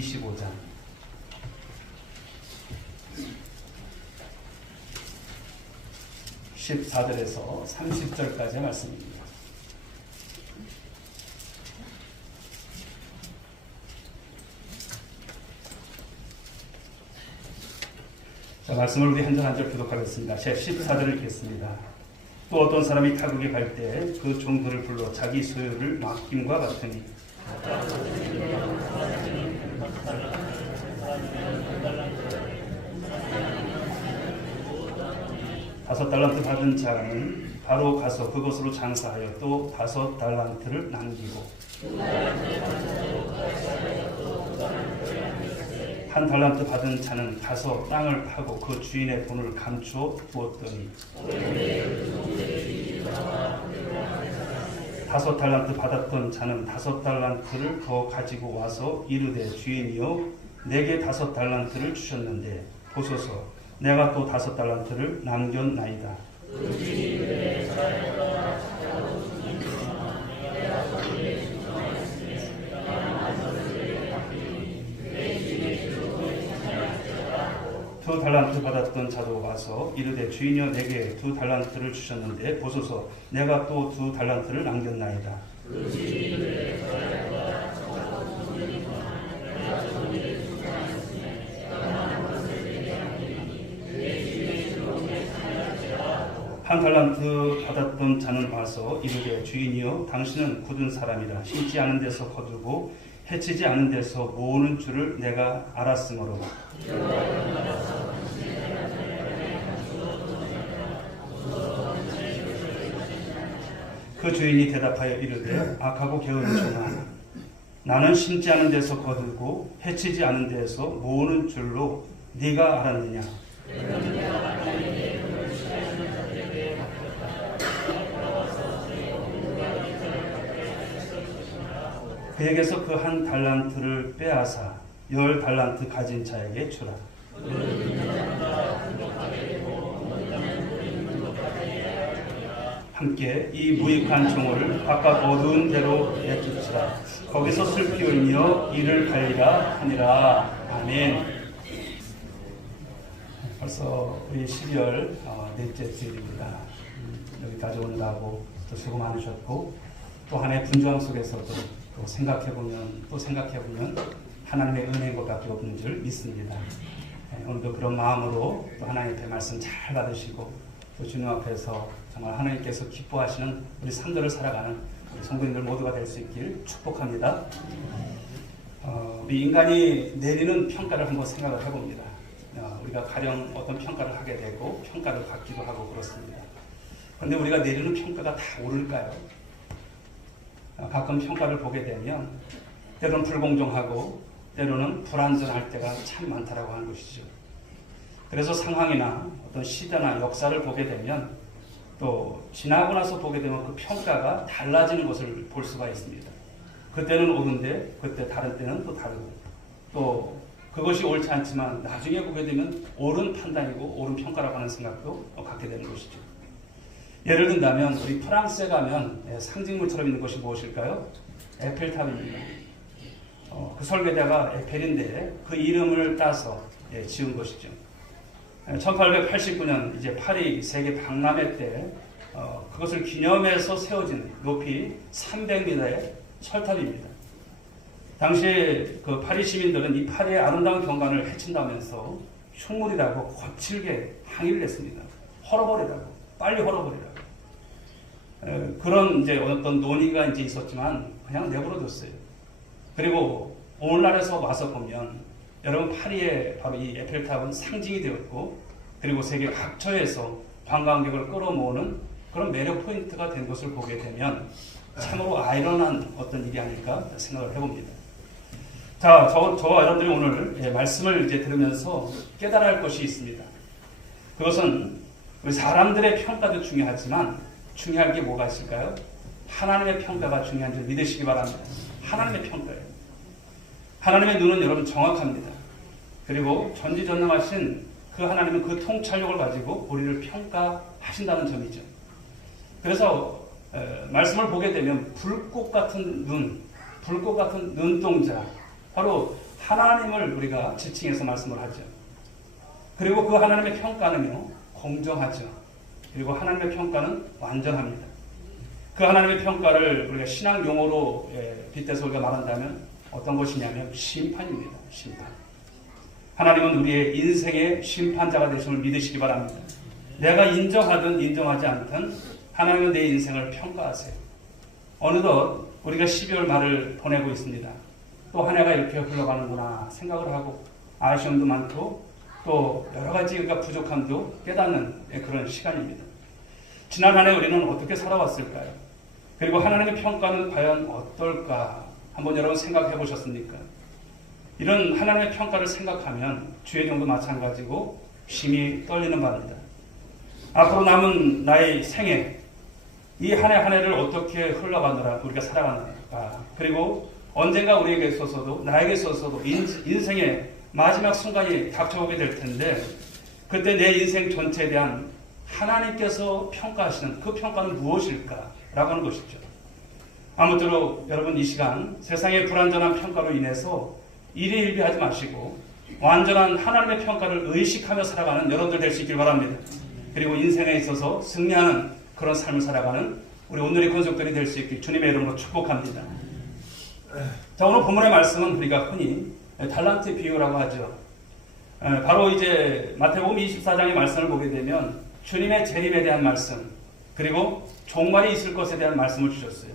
25장 14절에서 30절까지의 말씀입니다. 자, 말씀을 우리 한 절 한 절 교독하겠습니다. 제 14절을 읽겠습니다. 또 어떤 사람이 타국에 갈 때 그 종들을 불러 자기 소유를 맡김과 같으니 다섯 달란트 받은 자는 바로 가서 그것으로 장사하여 또 다섯 달란트를 남기고 한 달란트 받은 자는 가서 땅을 파고 그 주인의 돈을 감추어 두었더니 다섯 달란트 받았던 자는 다섯 달란트를 더 가지고 와서 이르되 주인이여 내게 다섯 달란트를 주셨는데 보소서 내가 또 다섯 달란트를 남겼나이다. 두 달란트 받았던 자도 와서 이르되 주인이여 내게 두 달란트를 주셨는데 보소서 내가 또 두 달란트를 남겼나이다. 한 달란트 받았던 자는 와서 이르되 주인이여 당신은 굳은 사람이라 심지 않은 데서 거두고 해치지 않은 데서 모으는 줄을 내가 알았으므로 그 주인이 대답하여 이르되 악하고 게으른 종아 나는 심지 않은 데서 거두고 해치지 않은 데서 모으는 줄로 네가 알았느냐. 그에게서 그 한 달란트를 빼앗아 10달란트 가진 자에게 주라. 함께 이 무익한 종을 바깥 어두운 데로 내쫓으라. 거기서 슬피 울며 이를 갈리라 하니라. 아멘. 벌써 우리 12월 넷째 주일입니다. 여기까지 온다고 또 수고 많으셨고 또 한 해 분주함 속에서도 또 생각해보면 하나님의 은혜인 것밖에 없는 줄 믿습니다. 오늘도 그런 마음으로 또 하나님의 말씀 잘 받으시고 또 주님 앞에서 정말 하나님께서 기뻐하시는 우리 삶들을 살아가는 우리 성도님들 모두가 될 수 있길 축복합니다. 우리 인간이 내리는 평가를 한번 생각을 해봅니다. 우리가 가령 어떤 평가를 하게 되고 평가를 받기도 하고 그렇습니다. 그런데 우리가 내리는 평가가 다 옳을까요? 가끔 평가를 보게 되면 때로는 불공정하고 때로는 불완전할 때가 참 많다라고 하는 것이죠. 그래서 상황이나 어떤 시대나 역사를 보게 되면 또 지나고 나서 보게 되면 그 평가가 달라지는 것을 볼 수가 있습니다. 그때는 옳은데 그때 다른 때는 또 다르고 또 그것이 옳지 않지만 나중에 보게 되면 옳은 판단이고 옳은 평가라고 하는 생각도 갖게 되는 것이죠. 예를 든다면 우리 프랑스에 가면 상징물처럼 있는 것이 무엇일까요? 에펠탑입니다. 그 설계자가 에펠인데 그 이름을 따서 지은 것이죠. 1889년 이제 파리 세계 박람회 때 그것을 기념해서 세워진 높이 300m의 철탑입니다. 당시 그 파리 시민들은 이 파리의 아름다운 경관을 해친다면서 흉물이라고 거칠게 항의를 했습니다. 헐어버리라고, 빨리 헐어버리라고. 그런 이제 어떤 논의가 이제 있었지만 그냥 내버려뒀어요. 그리고 오늘날에서 와서 보면 여러분 파리의 바로 이 에펠탑은 상징이 되었고 그리고 세계 각처에서 관광객을 끌어모으는 그런 매력 포인트가 된 것을 보게 되면 참으로 아이러니한 어떤 일이 아닐까 생각을 해봅니다. 자, 저와 여러분들이 오늘 말씀을 이제 들으면서 깨달아야 할 것이 있습니다. 그것은 우리 사람들의 평가도 중요하지만 중요할 게 뭐가 있을까요? 하나님의 평가가 중요한 줄 믿으시기 바랍니다. 하나님의 평가예요. 하나님의 눈은 여러분 정확합니다. 그리고 전지전능하신 그 하나님은 그 통찰력을 가지고 우리를 평가하신다는 점이죠. 그래서 말씀을 보게 되면 불꽃 같은 눈동자, 바로 하나님을 우리가 지칭해서 말씀을 하죠. 그리고 그 하나님의 평가는요, 공정하죠. 그리고 하나님의 평가는 완전합니다. 그 하나님의 평가를 우리가 신앙 용어로 빗대서 우리가 말한다면 어떤 것이냐면 심판입니다. 심판. 하나님은 우리의 인생의 심판자가 되심을 믿으시기 바랍니다. 내가 인정하든 인정하지 않든 하나님은 내 인생을 평가하세요. 어느덧 우리가 12월 말을 보내고 있습니다. 또 한 해가 이렇게 흘러가는구나 생각을 하고 아쉬움도 많고 또 여러 가지 부족함도 깨닫는 그런 시간입니다. 지난 한 해 우리는 어떻게 살아왔을까요? 그리고 하나님의 평가는 과연 어떨까? 한번 여러분 생각해 보셨습니까? 이런 하나님의 평가를 생각하면 주의 경도 마찬가지고 심히 떨리는 바입니다. 앞으로 남은 나의 생애, 이 한 해 한 해를 어떻게 흘러가느라 우리가 살아가는가? 그리고 언젠가 우리에게 있어서도 나에게 있어서도 인생의 마지막 순간이 닥쳐오게 될 텐데 그때 내 인생 전체에 대한 하나님께서 평가하시는 그 평가는 무엇일까? 라고 하는 것이죠. 아무쪼록 여러분 이 시간 세상의 불완전한 평가로 인해서 일희일비하지 마시고 완전한 하나님의 평가를 의식하며 살아가는 여러분들 될 수 있길 바랍니다. 그리고 인생에 있어서 승리하는 그런 삶을 살아가는 우리 오늘의 권속들이 될 수 있길 주님의 이름으로 축복합니다. 자, 오늘 본문의 말씀은 우리가 흔히 달란트 비유라고 하죠. 바로 이제 마태복음 24장의 말씀을 보게 되면 주님의 재림에 대한 말씀 그리고 종말이 있을 것에 대한 말씀을 주셨어요.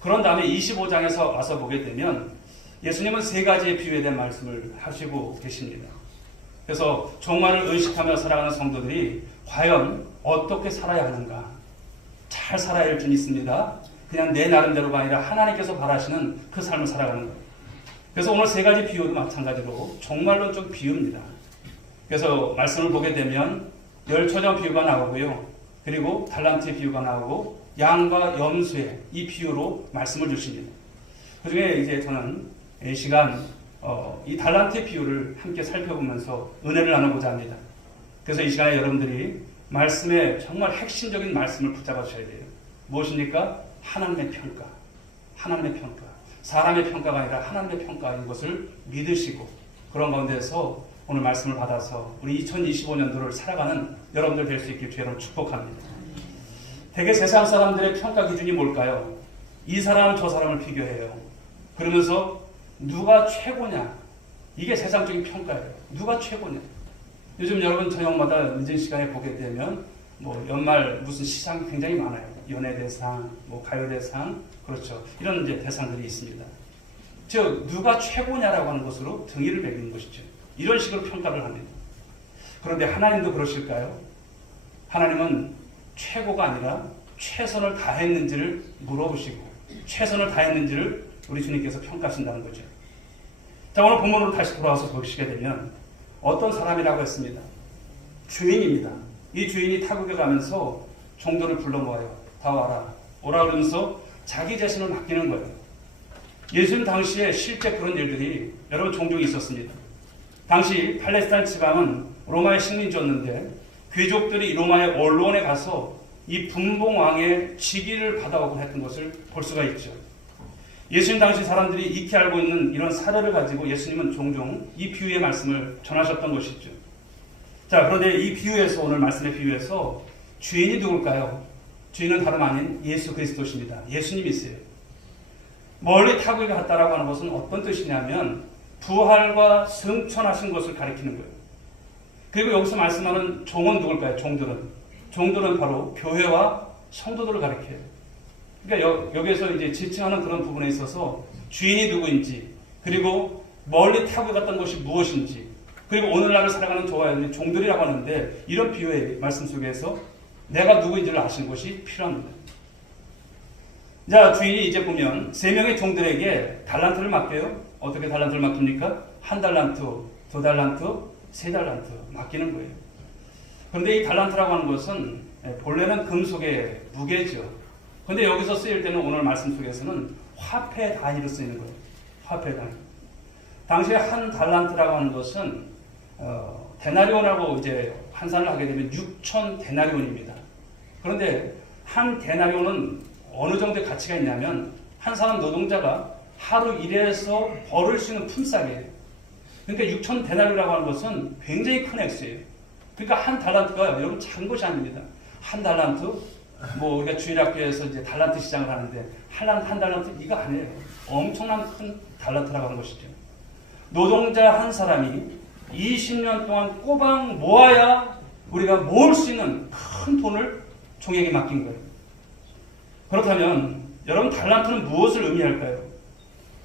그런 다음에 25장에서 와서 보게 되면 예수님은 세 가지의 비유에 대한 말씀을 하시고 계십니다. 그래서 종말을 의식하며 살아가는 성도들이 과연 어떻게 살아야 하는가? 잘 살아야 할 줄 있습니다. 그냥 내 나름대로가 아니라 하나님께서 바라시는 그 삶을 살아가는 거예요. 그래서 오늘 세 가지 비유도 마찬가지로 종말론적 비유입니다. 그래서 말씀을 보게 되면 열처녀 비유가 나오고요. 그리고 달란트의 비유가 나오고 양과 염소의 이 비유로 말씀을 주십니다. 그 중에 이제 저는 이 시간 이 달란트의 비유를 함께 살펴보면서 은혜를 나누고자 합니다. 그래서 이 시간에 여러분들이 말씀의 정말 핵심적인 말씀을 붙잡아 주셔야 돼요. 무엇입니까? 하나님의 평가. 하나님의 평가. 사람의 평가가 아니라 하나님의 평가인 것을 믿으시고 그런 가운데서 오늘 말씀을 받아서 우리 2025년도를 살아가는 여러분들 될 수 있길 주여로 축복합니다. 대개 세상 사람들의 평가 기준이 뭘까요? 이 사람 저 사람을 비교해요. 그러면서 누가 최고냐? 이게 세상적인 평가예요. 누가 최고냐? 요즘 여러분 저녁마다 늦은 시간에 보게 되면 뭐 연말 무슨 시상이 굉장히 많아요. 연예대상, 뭐 가요대상, 그렇죠. 이런 이제 대상들이 있습니다. 즉 누가 최고냐라고 하는 것으로 등위를 매기는 것이죠. 이런 식으로 평가를 합니다. 그런데 하나님도 그러실까요? 하나님은 최고가 아니라 최선을 다했는지를 물어보시고 최선을 다했는지를 우리 주님께서 평가하신다는 거죠. 자, 오늘 본문으로 다시 돌아와서 보시게 되면 어떤 사람이라고 했습니다. 주인입니다. 이 주인이 타국에 가면서 종들을 불러 모아요. 다 와라. 오라 그러면서 자기 자신을 맡기는 거예요. 예수님 당시에 실제 그런 일들이 여러분 종종 있었습니다. 당시 팔레스타인 지방은 로마의 식민지였는데 귀족들이 이 로마의 언론에 가서 이 분봉왕의 직위를 받아오고 했던 것을 볼 수가 있죠. 예수님 당시 사람들이 익히 알고 있는 이런 사례를 가지고 예수님은 종종 이 비유의 말씀을 전하셨던 것이죠. 자, 그런데 이 비유에서 오늘 말씀의 비유에서 주인이 누굴까요? 주인은 다름 아닌 예수 그리스도십니다. 예수님이세요. 멀리 타국에 갔다라고 하는 것은 어떤 뜻이냐면 부활과 승천하신 것을 가리키는 거예요. 그리고 여기서 말씀하는 종은 누굴까요? 종들은 바로 교회와 성도들을 가리켜요. 그러니까 여기에서 이제 지칭하는 그런 부분에 있어서 주인이 누구인지, 그리고 멀리 타고 갔던 것이 무엇인지, 그리고 오늘날을 살아가는 저와 종들이라고 하는데 이런 비유의 말씀 속에서 내가 누구인지를 아시는 것이 필요합니다. 자, 주인이 이제 보면 세 명의 종들에게 달란트를 맡겨요. 어떻게 달란트를 맡깁니까? 1달란트, 2달란트, 3달란트 맡기는 거예요. 그런데 이 달란트라고 하는 것은 본래는 금속의 무게죠. 그런데 여기서 쓰일 때는 오늘 말씀 속에서는 화폐 단위로 쓰이는 거예요. 화폐 단위. 당시에 1달란트라고 하는 것은 데나리온이라고 이제 환산을 하게 되면 6천 데나리온입니다. 그런데 한 데나리온은 어느 정도의 가치가 있냐면 한 사람 노동자가 하루 일해서 벌을 수 있는 품삯이에요. 그러니까 6천 데나리라고 하는 것은 굉장히 큰 액수예요. 그러니까 한 달란트가 여러분 작은 것이 아닙니다. 한 달란트, 뭐 우리가 주일학교에서 이제 달란트 시장을 하는데 한 달란트 이거 아니에요. 엄청난 큰 달란트라고 하는 것이죠. 노동자 한 사람이 20년 동안 꼬박 모아야 우리가 모을 수 있는 큰 돈을 종에게 맡긴 거예요. 그렇다면 여러분 달란트는 무엇을 의미할까요?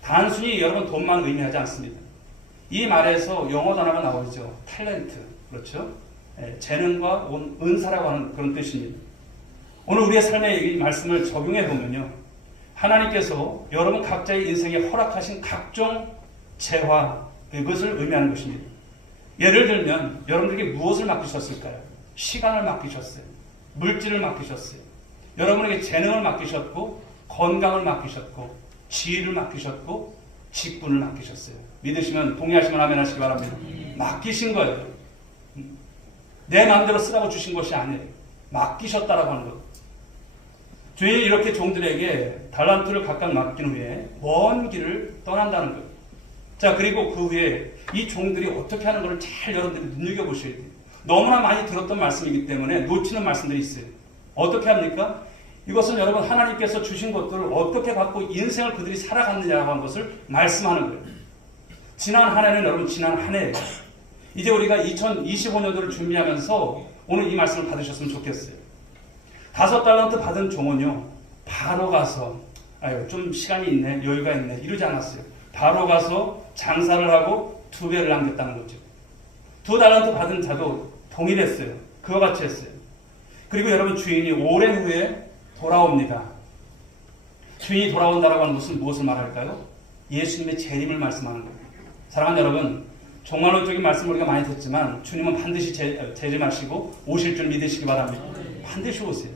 단순히 여러분 돈만 의미하지 않습니다. 이 말에서 영어 단어가 나오죠. 탤런트, 그렇죠? 재능과 은사라고 하는 그런 뜻입니다. 오늘 우리의 삶에 이 말씀을 적용해 보면요, 하나님께서 여러분 각자의 인생에 허락하신 각종 재화, 그것을 의미하는 것입니다. 예를 들면 여러분들에게 무엇을 맡기셨을까요? 시간을 맡기셨어요. 물질을 맡기셨어요. 여러분에게 재능을 맡기셨고, 건강을 맡기셨고, 지위를 맡기셨고, 직분을 맡기셨어요. 믿으시면 동의하시면 아멘 하시기 바랍니다. 맡기신 거예요. 내 마음대로 쓰라고 주신 것이 아니에요. 맡기셨다라고 하는 것. 주인이 이렇게 종들에게 달란트를 각각 맡긴 후에 먼 길을 떠난다는 거예요. 자, 그리고 그 후에 이 종들이 어떻게 하는 것을 잘 여러분들이 눈여겨보셔야 돼요. 너무나 많이 들었던 말씀이기 때문에 놓치는 말씀들이 있어요. 어떻게 합니까? 이것은 여러분 하나님께서 주신 것들을 어떻게 갖고 인생을 그들이 살아갔느냐고 하는 것을 말씀하는 거예요. 지난 한 해는 여러분 지난 한 해예요. 이제 우리가 2025년도를 준비하면서 오늘 이 말씀을 받으셨으면 좋겠어요. 5달란트 받은 종은요, 바로 가서 아유 좀 시간이 있네, 여유가 있네 이러지 않았어요. 바로 가서 장사를 하고 2배를 남겼다는 거죠. 2달란트 받은 자도 동일했어요. 그와 같이 했어요. 그리고 여러분 주인이 오랜 후에 돌아옵니다. 주인이 돌아온다라고 하는 것은 무엇을 말할까요? 예수님의 재림을 말씀하는 거예요. 사랑하는 여러분, 종말론적인 말씀을 우리가 많이 듣지만 주님은 반드시 재림하시고 오실 줄 믿으시기 바랍니다. 반드시 오세요.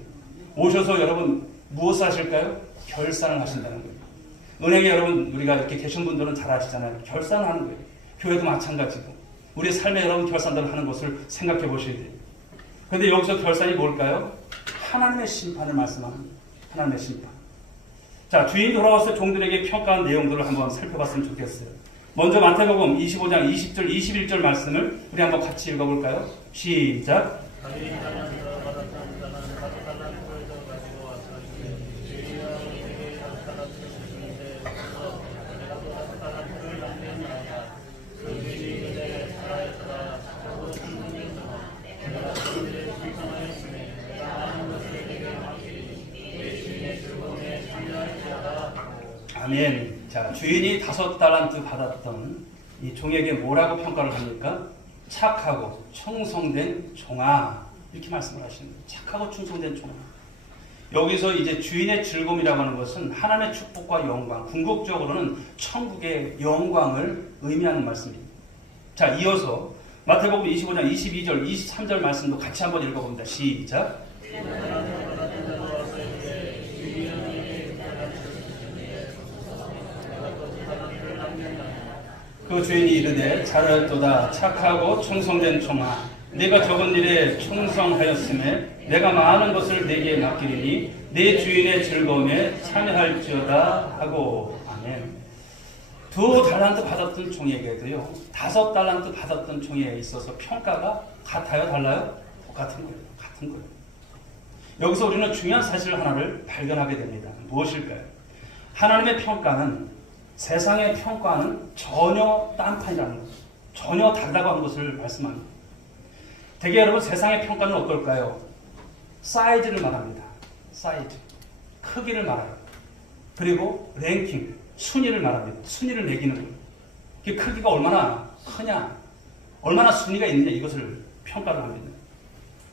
오셔서 여러분 무엇을 하실까요? 결산을 하신다는 거예요. 은행에 여러분 우리가 이렇게 계신 분들은 잘 아시잖아요. 결산을 하는 거예요. 교회도 마찬가지고 우리의 삶에 여러분 결산들을 하는 것을 생각해 보셔야 돼요. 그런데 여기서 결산이 뭘까요? 하나님의 심판을 말씀합니다. 하나님의 심판. 자, 주인이 돌아와서 종들에게 평가한 내용들을 한번 살펴봤으면 좋겠어요. 먼저 마태복음 25장 20절 21절 말씀을 우리 한번 같이 읽어볼까요? 시작. 아멘. 자, 주인이 5달란트 받았던 이 종에게 뭐라고 평가를 합니까? 착하고 충성된 종아, 이렇게 말씀을 하시는 거예요. 착하고 충성된 종아. 여기서 이제 주인의 즐거움이라고 하는 것은 하나님의 축복과 영광, 궁극적으로는 천국의 영광을 의미하는 말씀입니다. 자, 이어서 마태복음 25장 22절, 23절 말씀도 같이 한번 읽어봅니다. 시작. 그 주인이 이르되 잘하였도다 착하고 충성된 종아, 네가 적은 일에 충성하였음에 내가 많은 것을 네게 맡기리니 네 주인의 즐거움에 참여할지어다 하고. 아멘. 2달란트 받았던 종에게도요, 5달란트 받았던 종에 있어서 평가가 같아요, 달라요? 똑같은 거예요. 같은 거예요. 여기서 우리는 중요한 사실 하나를 발견하게 됩니다. 무엇일까요? 하나님의 평가는 세상의 평가는 전혀 딴판이라는 것, 전혀 다르다고 하는 것을 말씀합니다. 대개 여러분 세상의 평가는 어떨까요? 사이즈를 말합니다. 사이즈, 크기를 말해요. 그리고 랭킹, 순위를 말합니다. 순위를 매기는 거예요. 그 크기가 얼마나 크냐, 얼마나 순위가 있느냐, 이것을 평가를 합니다.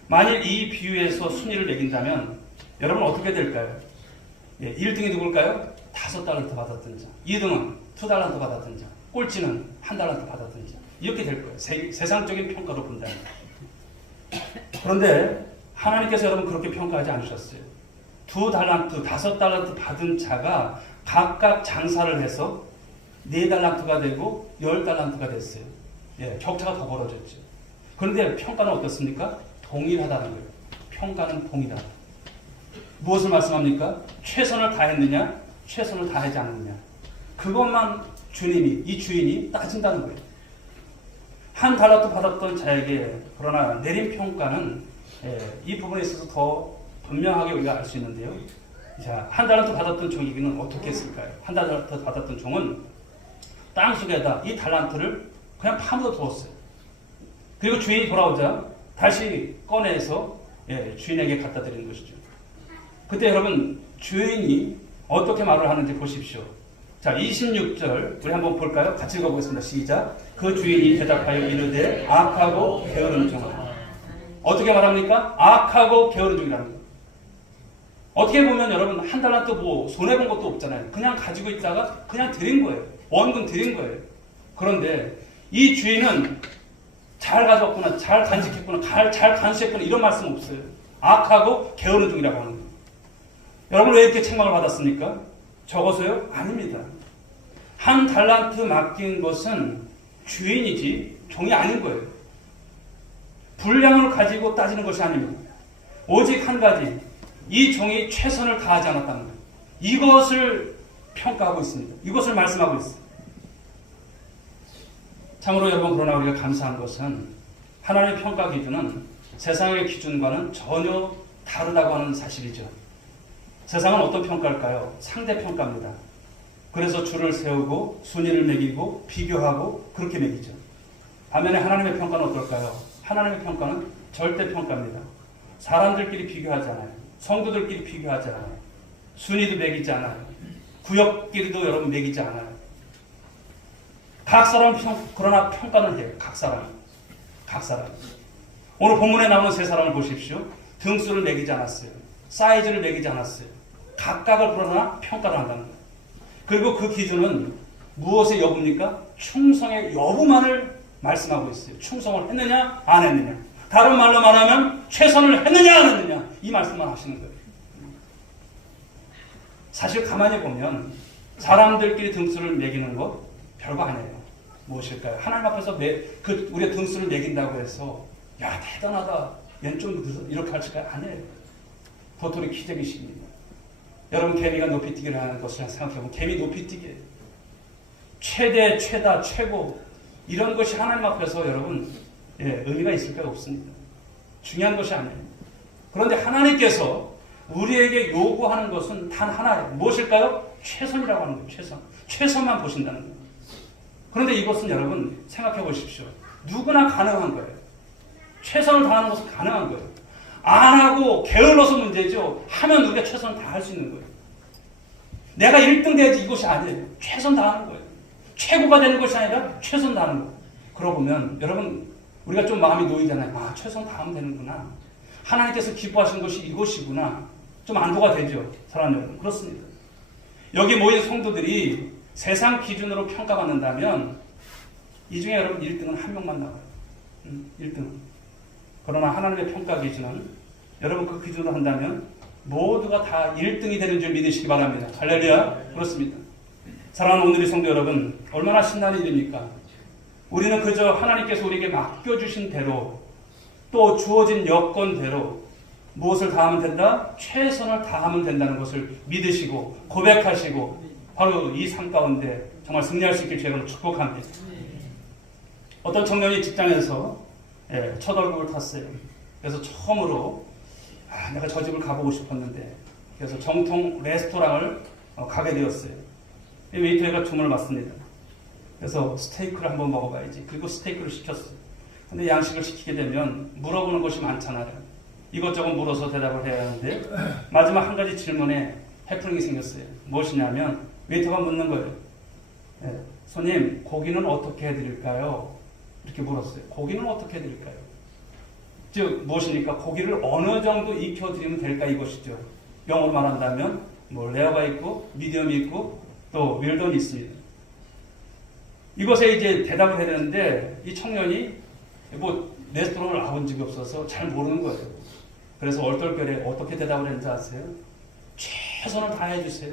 만일 이 비유에서 순위를 매긴다면 여러분 어떻게 될까요? 1등이 누굴까요? 5달란트 받았던 자, 2등은 2달란트 받았던 자, 꼴찌는 1달란트 받았던 자, 이렇게 될 거예요. 세상적인 평가로 본다면. 그런데 하나님께서 여러분 그렇게 평가하지 않으셨어요. 2달란트, 5달란트 받은 자가 각각 장사를 해서 4달란트가 되고 10달란트가 됐어요. 격차가 더 벌어졌죠. 그런데 평가는 어떻습니까? 동일하다는 거예요. 평가는 동일하다. 무엇을 말씀합니까? 최선을 다했느냐, 최선을 다하지 않느냐, 그것만 이 주인이 따진다는 거예요. 한 달란트 받았던 자에게 그러나 내린 평가는 이 부분에 있어서 더 분명하게 우리가 알 수 있는데요. 자, 한 달란트 받았던 종에게는 어떻게 했을까요? 한 달란트 받았던 종은 땅 속에다 이 달란트를 그냥 파묻어 두었어요. 그리고 주인이 돌아오자 다시 꺼내서 주인에게 갖다 드리는 것이죠. 그때 여러분 주인이 어떻게 말을 하는지 보십시오. 자, 26절 우리 한번 볼까요? 같이 읽어보겠습니다. 시작. 그 주인이 대답하여 이르되 악하고 게으른 종아. 어떻게 말합니까? 악하고 게으른 종이라는 거예요. 어떻게 보면 여러분 한 달란트 뭐 손해본 것도 없잖아요. 그냥 가지고 있다가 그냥 드린 거예요. 원금 드린 거예요. 그런데 이 주인은 잘 가져왔구나, 잘 간직했구나, 잘 간수했구나 이런 말씀 없어요. 악하고 게으른 종이라고 하는 거예요. 여러분 왜 이렇게 책망을 받았습니까? 적어서요? 아닙니다. 한 달란트 맡긴 것은 주인이지 종이 아닌 거예요. 분량을 가지고 따지는 것이 아닙니다. 오직 한 가지, 이 종이 최선을 다하지 않았다는 거예요. 이것을 평가하고 있습니다. 이것을 말씀하고 있습니다. 참으로 여러분 그러나 우리가 감사한 것은 하나님의 평가 기준은 세상의 기준과는 전혀 다르다고 하는 사실이죠. 세상은 어떤 평가일까요? 상대평가입니다. 그래서 줄을 세우고 순위를 매기고 비교하고 그렇게 매기죠. 반면에 하나님의 평가는 어떨까요? 하나님의 평가는 절대평가입니다. 사람들끼리 비교하지 않아요. 성도들끼리 비교하지 않아요. 순위도 매기지 않아요. 구역끼리도 여러분 매기지 않아요. 각 사람 그러나 평가는 해요. 각 사람. 오늘 본문에 나오는 세 사람을 보십시오. 등수를 매기지 않았어요. 사이즈를 매기지 않았어요. 각각을 그러나 평가를 한다는 거예요. 그리고 그 기준은 무엇의 여부입니까? 충성의 여부만을 말씀하고 있어요. 충성을 했느냐 안 했느냐. 다른 말로 말하면 최선을 했느냐 안 했느냐 이 말씀만 하시는 거예요. 사실 가만히 보면 사람들끼리 등수를 매기는 것 별거 아니에요. 무엇일까요? 하나님 앞에서 우리가 등수를 매긴다고 해서 야 대단하다 얘는 좀 이렇게 할까요? 아니에요. 도토리 키재기식입니다. 여러분 개미가 높이뛰기를 하는 것을 생각해보면 개미 높이뛰기 최대, 최다, 최고 이런 것이 하나님 앞에서 여러분 의미가 있을까요? 없습니다. 중요한 것이 아니에요. 그런데 하나님께서 우리에게 요구하는 것은 단 하나예요. 무엇일까요? 최선이라고 하는 거예요. 최선만 보신다는 거예요. 그런데 이것은 여러분 생각해 보십시오. 누구나 가능한 거예요. 최선을 다하는 것은 가능한 거예요. 안 하고 게을러서 문제죠. 하면 우리가 최선을 다할 수 있는 거예요. 내가 1등 돼야지 이것이 아니에요. 최선 다하는 거예요. 최고가 되는 것이 아니라 최선 다하는 거예요. 그러고 보면 여러분 우리가 좀 마음이 놓이잖아요. 아 최선 다하면 되는구나. 하나님께서 기뻐하시는 것이 이것이구나. 좀 안도가 되죠. 사랑하는 여러분. 그렇습니다. 여기 모인 성도들이 세상 기준으로 평가받는다면 이 중에 여러분 1등은 한 명만 나와요. 1등. 그러나 하나님의 평가 기준은 여러분 그 기준으로 한다면 모두가 다 1등이 되는 줄 믿으시기 바랍니다. 할렐루야. 그렇습니다. 사랑하는 오늘의 성도 여러분, 얼마나 신나는 일입니까? 우리는 그저 하나님께서 우리에게 맡겨주신 대로 또 주어진 여건대로 무엇을 다하면 된다? 최선을 다하면 된다는 것을 믿으시고 고백하시고 바로 이 삶 가운데 정말 승리할 수 있길 여러분 축복합니다. 어떤 청년이 직장에서 첫 월급을 탔어요. 그래서 처음으로 내가 저 집을 가보고 싶었는데 그래서 정통 레스토랑을 가게 되었어요. 웨이터가 주문을 받습니다. 그래서 스테이크를 한번 먹어봐야지. 그리고 스테이크를 시켰어요. 근데 양식을 시키게 되면 물어보는 것이 많잖아요. 이것저것 물어서 대답을 해야 하는데 마지막 한 가지 질문에 해프닝이 생겼어요. 무엇이냐면 웨이터가 묻는 거예요. 손님, 고기는 어떻게 해드릴까요? 이렇게 물었어요. 고기는 어떻게 해드릴까요? 즉 무엇입니까? 고기를 어느 정도 익혀드리면 될까 이것이죠. 영어로 말한다면 뭐 레어가 있고 미디엄이 있고 또 웰던이 있습니다. 이것에 이제 대답을 해야 되는데 이 청년이 뭐 레스토랑을 가본 적이 없어서 잘 모르는 거예요. 그래서 얼떨결에 어떻게 대답을 했는지 아세요? 최선을 다해주세요.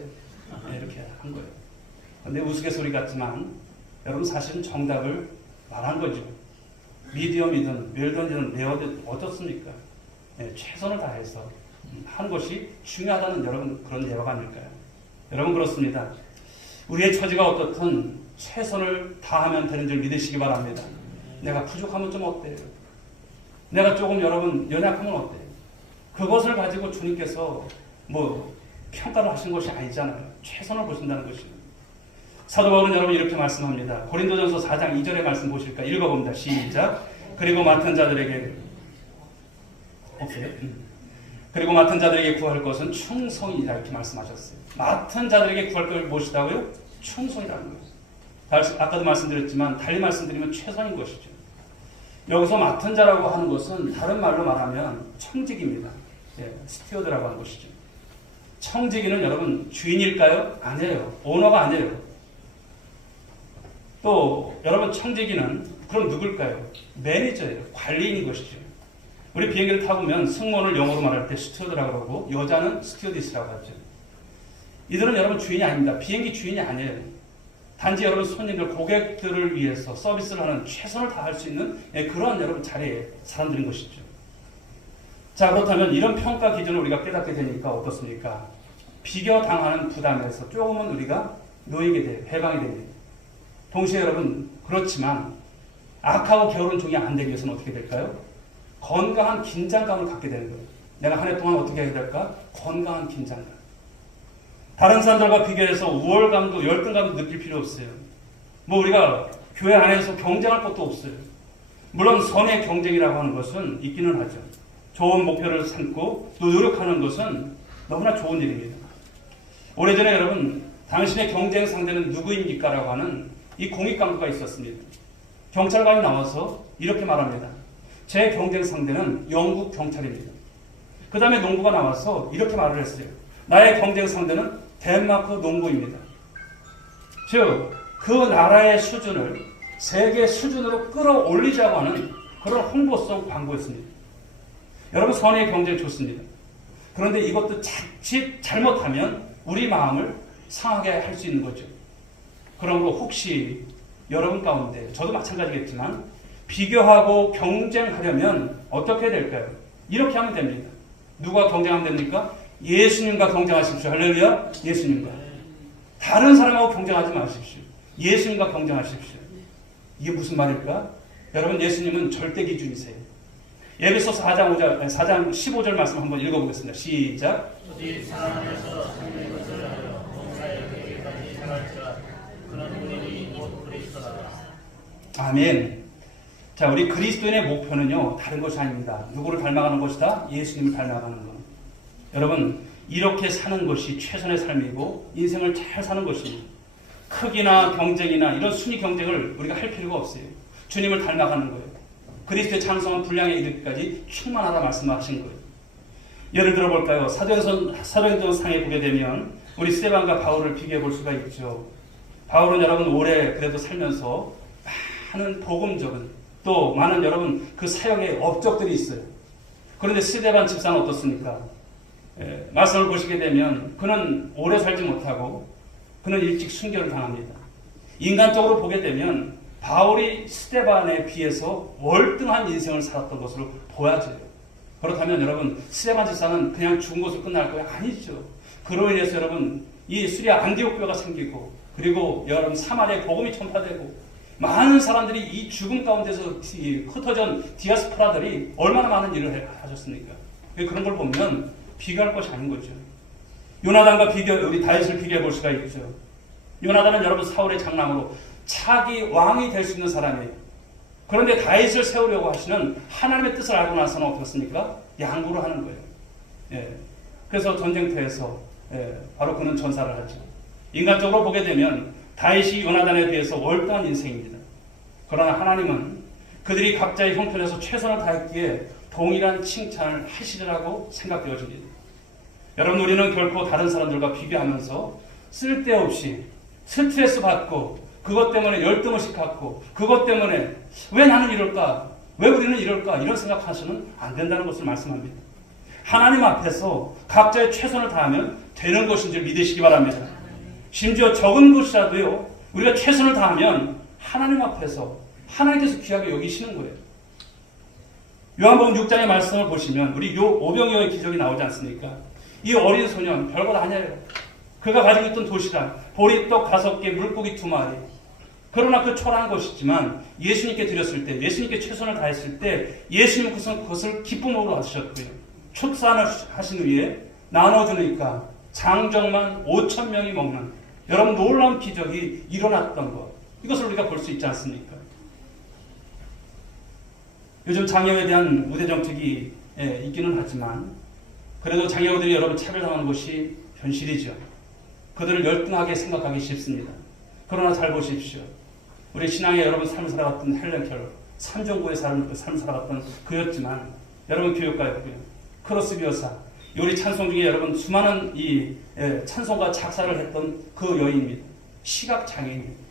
이렇게 한 거예요. 근데 우스갯소리 같지만 여러분 사실은 정답을 말한 거죠. 미디엄이든 웰던이든 레어든 어떻습니까? 최선을 다해서 한 것이 중요하다는 여러분 그런 예화가 아닐까요? 여러분 그렇습니다. 우리의 처지가 어떻든 최선을 다하면 되는 줄 믿으시기 바랍니다. 내가 부족하면 좀 어때요? 내가 조금 여러분 연약하면 어때요? 그것을 가지고 주님께서 평가를 하신 것이 아니잖아요. 최선을 보신다는 것이에요. 사도 바울은 여러분 이렇게 말씀합니다. 고린도전서 4장 2절의 말씀 보실까? 읽어봅니다. 시작. 그리고 맡은 자들에게 없어요? 그리고 맡은 자들에게 구할 것은 충성이다 이렇게 말씀하셨어요. 맡은 자들에게 구할 것을 무엇이다고요? 충성이라는 거예요. 아까도 말씀드렸지만 달리 말씀드리면 최선인 것이죠. 여기서 맡은 자라고 하는 것은 다른 말로 말하면 청지기입니다. 스튜어드라고 하는 것이죠. 청지기는 여러분 주인일까요? 아니에요. 오너가 아니에요. 또 여러분 청지기는 그럼 누굴까요? 매니저예요. 관리인인 것이죠. 우리 비행기를 타보면 승무원을 영어로 말할 때 스튜어드라고 하고 여자는 스튜어디스라고 하죠. 이들은 여러분 주인이 아닙니다. 비행기 주인이 아니에요. 단지 여러분 손님들, 고객들을 위해서 서비스를 하는 최선을 다할 수 있는 그러한 여러분 자리에 사람들인 것이죠. 자, 그렇다면 이런 평가 기준을 우리가 깨닫게 되니까 어떻습니까? 비교당하는 부담에서 조금은 우리가 놓이게 돼요. 해방이 됩니다. 동시에 여러분 그렇지만 악하고 게으른 종이 안 되기 위해서는 어떻게 될까요? 건강한 긴장감을 갖게 되는 거예요. 내가 한 해 동안 어떻게 해야 될까? 건강한 긴장감. 다른 사람들과 비교해서 우월감도 열등감도 느낄 필요 없어요. 우리가 교회 안에서 경쟁할 것도 없어요. 물론 선의 경쟁이라고 하는 것은 있기는 하죠. 좋은 목표를 삼고 또 노력하는 것은 너무나 좋은 일입니다. 오래전에 여러분 당신의 경쟁 상대는 누구입니까? 라고 하는 이 공익광고가 있었습니다. 경찰관이 나와서 이렇게 말합니다. 제 경쟁 상대는 영국 경찰입니다. 그 다음에 농부가 나와서 이렇게 말을 했어요. 나의 경쟁 상대는 덴마크 농부입니다. 즉, 그 나라의 수준을 세계 수준으로 끌어올리자고 하는 그런 홍보성 광고였습니다. 여러분 선의 경쟁 좋습니다. 그런데 이것도 자칫 잘못하면 우리 마음을 상하게 할 수 있는 거죠. 그러므로 혹시 여러분 가운데 저도 마찬가지겠지만 비교하고 경쟁하려면 어떻게 될까요? 이렇게 하면 됩니다. 누가 경쟁하면 됩니까? 예수님과 경쟁하십시오. 할렐루야. 예수님과. 다른 사람하고 경쟁하지 마십시오. 예수님과 경쟁하십시오. 이게 무슨 말일까? 여러분 예수님은 절대 기준이세요. 에베소서 4장 15절 말씀 한번 읽어보겠습니다. 시작. 어디 사람에서 삶의 것을 하여 봉사에 되기까지 행할지라 그런 우리는 곧 그리스도라. 아멘. 자, 우리 그리스도인의 목표는요 다른 것이 아닙니다. 누구를 닮아가는 것이다? 예수님을 닮아가는 것. 여러분 이렇게 사는 것이 최선의 삶이고 인생을 잘 사는 것입니다. 크기나 경쟁이나 이런 순위 경쟁을 우리가 할 필요가 없어요. 주님을 닮아가는 거예요. 그리스도의 장성한 분량에 이르기까지 충만하다 말씀하신 거예요. 예를 들어 볼까요? 사도행전 상에 보게 되면 우리 스데반과 바울을 비교해 볼 수가 있죠. 바울은 여러분 오래 그래도 살면서 많은 복음적인 또 많은 여러분 그 사역의 업적들이 있어요. 그런데 스데반 집사는 어떻습니까? 말씀을 보시게 되면 그는 오래 살지 못하고 그는 일찍 순교를 당합니다. 인간적으로 보게 되면 바울이 스데반에 비해서 월등한 인생을 살았던 것으로 보여져요. 그렇다면 여러분 스데반 집사는 그냥 죽은 것으로 끝날 거예요? 아니죠. 그로 인해서 여러분 이 수리아 안디옥 교회가 생기고 그리고 여러분 사마리아에 복음이 전파되고 많은 사람들이 이 죽음 가운데서 흩어진 디아스포라들이 얼마나 많은 일을 하셨습니까? 그런 걸 보면 비교할 것이 아닌 거죠. 요나단과 우리 다윗을 비교해 볼 수가 있죠. 요나단은 여러분 사울의 장남으로 차기 왕이 될 수 있는 사람이에요. 그런데 다윗을 세우려고 하시는 하나님의 뜻을 알고 나서는 어떻습니까? 양보를 하는 거예요. 그래서 전쟁터에서 바로 그는 전사를 하죠. 인간적으로 보게 되면 다윗이 요나단에 비해서 월등한 인생입니다. 그러나 하나님은 그들이 각자의 형편에서 최선을 다했기에 동일한 칭찬을 하시리라고 생각되어집니다. 여러분 우리는 결코 다른 사람들과 비교하면서 쓸데없이 스트레스 받고 그것 때문에 열등의식 갖고 그것 때문에 왜 나는 이럴까? 왜 우리는 이럴까? 이런 생각하시면 안 된다는 것을 말씀합니다. 하나님 앞에서 각자의 최선을 다하면 되는 것인 줄 믿으시기 바랍니다. 심지어 적은 것이라도요 우리가 최선을 다하면 하나님 앞에서 하나님께서 귀하게 여기시는 거예요. 요한복음 6장의 말씀을 보시면 우리 오병이어의 기적이 나오지 않습니까? 이 어린 소년 별것 아니에요. 그가 가지고 있던 도시락 보리떡 5개 물고기 2마리 그러나 그 초라한 것이지만 예수님께 드렸을 때, 예수님께 최선을 다했을 때 예수님은 그것을 기쁨으로 받으셨고요. 축사를 하신 후에 나눠주니까 장정만 5,000명이 먹는, 여러분 놀라운 기적이 일어났던 것, 이것을 우리가 볼 수 있지 않습니까? 요즘 장애에 대한 우대 정책이 있기는 하지만 그래도 장애우들이 여러분 차별당하는 것이 현실이죠. 그들을 열등하게 생각하기 쉽습니다. 그러나 잘 보십시오. 우리 신앙의 여러분 삶을 살아갔던 헬렌 켈러, 삼종고의 삶을 살아갔던 그였지만 여러분 교육가였고요. 크로스비 여사, 우리 찬송 중에 여러분 수많은 이 찬송가 작사를 했던 그 여인입니다. 시각장애인입니다.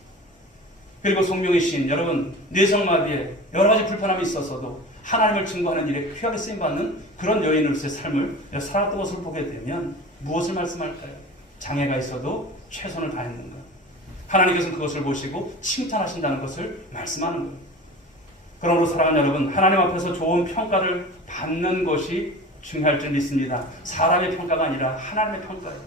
그리고 송명희 시인, 여러분 뇌성마비에 여러 가지 불편함이 있어서도 하나님을 증거하는 일에 귀하게 쓰임받는 그런 여인으로서의 삶을 살았던 것을 보게 되면 무엇을 말씀할까요? 장애가 있어도 최선을 다했는가? 하나님께서는 그것을 보시고 칭찬하신다는 것을 말씀하는 거예요. 그러므로 사랑하는 여러분, 하나님 앞에서 좋은 평가를 받는 것이 중요할 줄 믿습니다. 사람의 평가가 아니라 하나님의 평가예요.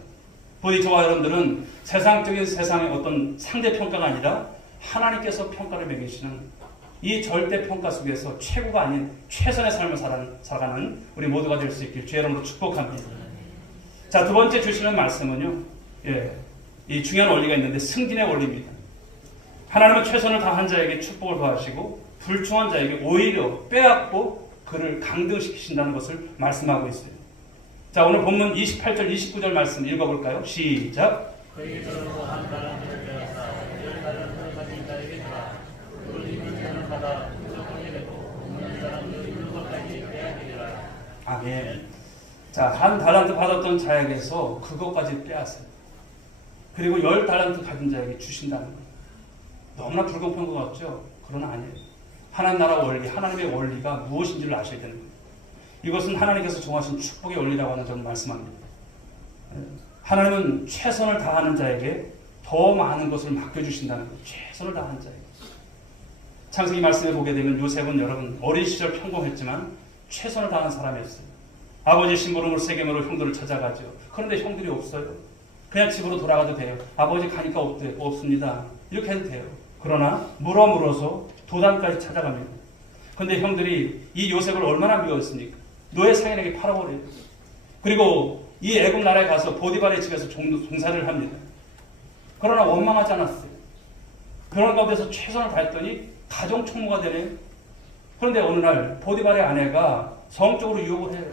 부디 저와 여러분들은 세상적인 세상의 어떤 상대평가가 아니라 하나님께서 평가를 매기시는 이 절대평가 속에서 최고가 아닌 최선의 삶을 살아가는 우리 모두가 될 수 있길 주의 이름으로 축복합니다. 자, 두 번째 주시는 말씀은요, 이 중요한 원리가 있는데 승진의 원리입니다. 하나님은 최선을 다한 자에게 축복을 더하시고 불충한 자에게 오히려 빼앗고 그를 강등시키신다는 것을 말씀하고 있어요. 자, 오늘 본문 28절 29절 말씀 읽어볼까요? 시작. 그에게 들어오고 한 달란트를 빼앗아 10달란트를 가진 자에게 주라. 그를 있는 자는 받아 부족하게 되고 없는 사람도 있는 것까지 빼앗기리라. 아멘. 자, 한 달란트 받았던 자에게서 그것까지 빼앗아요. 그리고 10달란트 가진 자에게 주신다는 거예요. 너무나 불공평한 것 같죠? 그러나 아니에요. 하나님 나라 원리, 하나님의 원리가 무엇인지를 아셔야 되는 거예요. 이것은 하나님께서 정하신 축복의 원리라고 하는 저는 말씀합니다. 하나님은 최선을 다하는 자에게 더 많은 것을 맡겨주신다는 거예요. 최선을 다하는 자에게. 창세기 말씀에 보게 되면 요셉은 여러분 어린 시절 평범했지만 최선을 다하는 사람이었어요. 아버지 심부름으로 세겜으로 형들을 찾아가죠. 그런데 형들이 없어요. 그냥 집으로 돌아가도 돼요. 아버지 가니까 없습니다. 이렇게 해도 돼요. 그러나 물어서 도단까지 찾아갑니다. 그런데 형들이 이 요셉을 얼마나 미워했습니까? 노예 상인에게 팔아버려요. 그리고 이 애굽 나라에 가서 보디발의 집에서 종사를 합니다. 그러나 원망하지 않았어요. 그런 가운데서 최선을 다했더니 가정 총무가 되네요. 그런데 어느 날 보디발의 아내가 성적으로 유혹을 해요.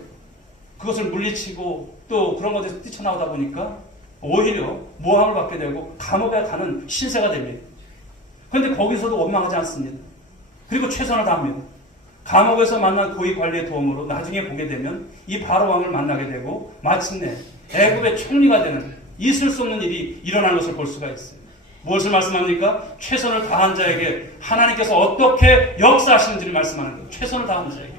그것을 물리치고 또 그런 것에서 뛰쳐나오다 보니까 오히려 모함을 받게 되고 감옥에 가는 신세가 됩니다. 그런데 거기서도 원망하지 않습니다. 그리고 최선을 다합니다. 감옥에서 만난 고위 관리의 도움으로 나중에 보게 되면 이 바로 왕을 만나게 되고 마침내 애굽의 총리가 되는 있을 수 없는 일이 일어난 것을 볼 수가 있어요. 무엇을 말씀합니까? 최선을 다한 자에게 하나님께서 어떻게 역사하시는지를 말씀하는 거예요. 최선을 다한 자에게.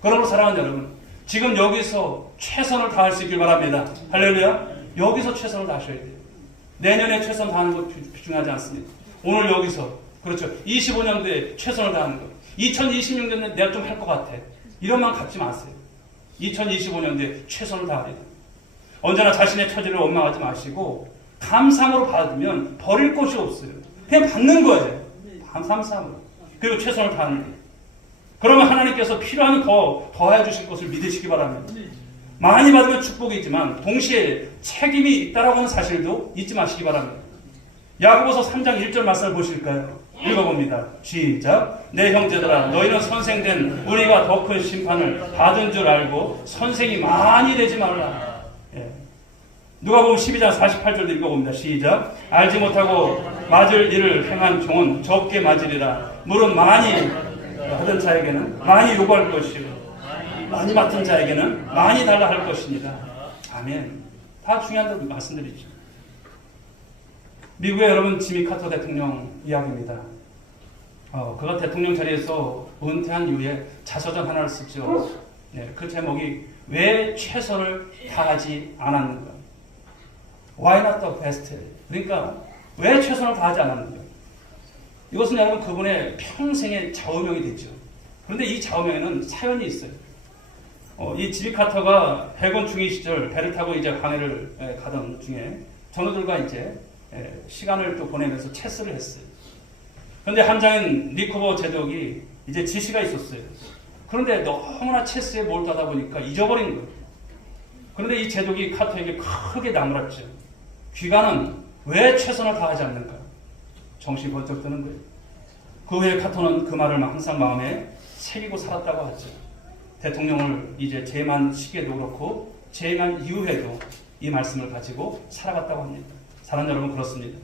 그러므로 사랑하는 여러분, 지금 여기서 최선을 다할 수 있길 바랍니다. 할렐루야. 여기서 최선을 다하셔야 돼요. 내년에 최선 다하는 것 중요하지 않습니다. 오늘 여기서, 그렇죠, 25년도에 최선을 다하는 것. 2026년도에 내가 좀 할 것 같아. 이런 마음 갖지 마세요. 2025년도에 최선을 다하래요. 언제나 자신의 처지를 원망하지 마시고 감사함으로 받으면 버릴 것이 없어요. 그냥 받는 거예요. 감사함으로. 그리고 최선을 다하는 거예요. 그러면 하나님께서 필요한 더해 주실 것을 믿으시기 바랍니다. 많이 받으면 축복이지만 동시에 책임이 있다라고 하는 사실도 잊지 마시기 바랍니다. 야고보서 3장 1절 말씀을 보실까요? 읽어봅니다. 시작. 내 형제들아, 너희는 선생된 우리가 더 큰 심판을 받은 줄 알고 선생이 많이 되지 말라. 누가복음 12장 48절도 읽어봅니다. 시작. 알지 못하고 맞을 일을 행한 종은 적게 맞으리라. 물은 많이 하던 자에게는 많이 요구할 것이요 많이 맡은 자에게는 많이 달라 할 것입니다. 아멘. 다 중요한 말씀들이죠. 미국의 여러분 지미 카터 대통령 이야기입니다. 그가 대통령 자리에서 은퇴한 이후에 자서전 하나를 쓰죠. 그 제목이 왜 최선을 다하지 않았는가? Why not the best? 그러니까 왜 최선을 다하지 않았는가? 이것은 여러분 그분의 평생의 좌우명이 되죠. 그런데 이 좌우명에는 사연이 있어요. 이 지미 카터가 해군 중위 시절 배를 타고 이제 항해를 가던 중에 전우들과 이제 시간을 또 보내면서 체스를 했어요. 그런데 한장인 리커버 제독이 이제 지시가 있었어요. 그런데 너무나 체스에 몰두하다 보니까 잊어버린 거예요. 그런데 이 제독이 카토에게 크게 나무랐죠. 귀가는 왜 최선을 다하지 않는가? 정신이 번쩍 드는 거예요. 그 후에 카토는 그 말을 항상 마음에 새기고 살았다고 하죠. 대통령을 이제 재임한 시기에도 그렇고 재임한 이후에도 이 말씀을 가지고 살아갔다고 합니다. 사랑하는 여러분, 그렇습니다.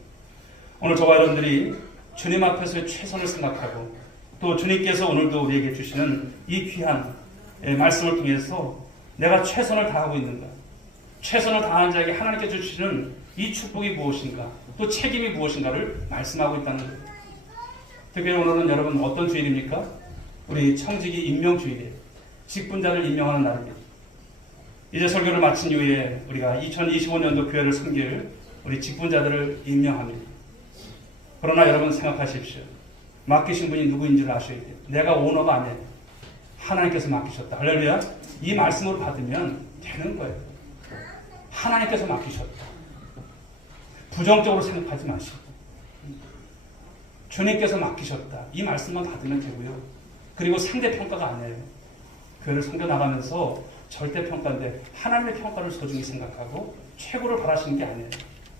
오늘 저와 여러분들이 주님 앞에서의 최선을 생각하고 또 주님께서 오늘도 우리에게 주시는 이 귀한 말씀을 통해서 내가 최선을 다하고 있는가, 최선을 다하는 자에게 하나님께서 주시는 이 축복이 무엇인가, 또 책임이 무엇인가를 말씀하고 있다는 거예요. 특별히 오늘은 여러분 어떤 주일입니까? 우리 청지기 임명주일이에요. 직분자를 임명하는 날입니다. 이제 설교를 마친 이후에 우리가 2025년도 교회를 섬길 우리 직분자들을 임명합니다. 그러나 여러분 생각하십시오. 맡기신 분이 누구인지를 아셔야 돼요. 내가 오너가 아니에요. 하나님께서 맡기셨다. 할렐루야. 이 말씀을 받으면 되는 거예요. 하나님께서 맡기셨다. 부정적으로 생각하지 마시고 주님께서 맡기셨다. 이 말씀만 받으면 되고요. 그리고 상대평가가 아니에요. 교회를 섬겨나가면서 절대평가인데 하나님의 평가를 소중히 생각하고 최고를 바라시는 게 아니에요.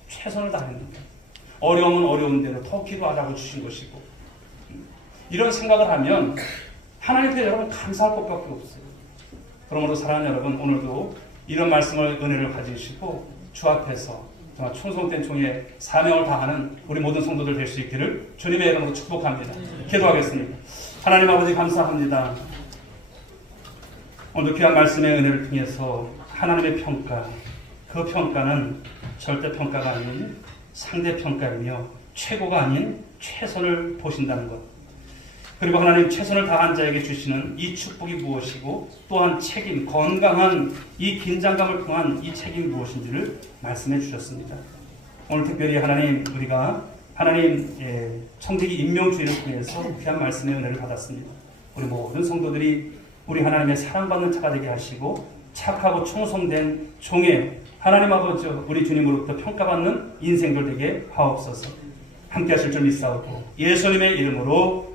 최선을 다하는 거예요. 어려움은 어려운 대로 더 기도하라고 주신 것이고, 이런 생각을 하면 하나님께 여러분 감사할 것밖에 없어요. 그러므로 사랑하는 여러분, 오늘도 이런 말씀을 은혜를 가지시고 주 앞에서 정말 충성된 종의 사명을 다하는 우리 모든 성도들 될 수 있기를 주님의 이름으로 축복합니다. 기도하겠습니다. 하나님 아버지, 감사합니다. 오늘 귀한 말씀의 은혜를 통해서 하나님의 평가, 그 평가는 절대평가가 아닌 상대평가이며 최고가 아닌 최선을 보신다는 것, 그리고 하나님 최선을 다한 자에게 주시는 이 축복이 무엇이고 또한 책임, 건강한 이 긴장감을 통한 이 책임이 무엇인지를 말씀해 주셨습니다. 오늘 특별히 하나님, 우리가 하나님 청지기 임명주의를 통해서 귀한 말씀의 은혜를 받았습니다. 우리 모든 성도들이 우리 하나님의 사랑받는 자가 되게 하시고 착하고 충성된 종의 하나님 아버지 우리 주님으로부터 평가받는 인생들 되게 하옵소서. 함께 하실 줄 믿사오고 예수님의 이름으로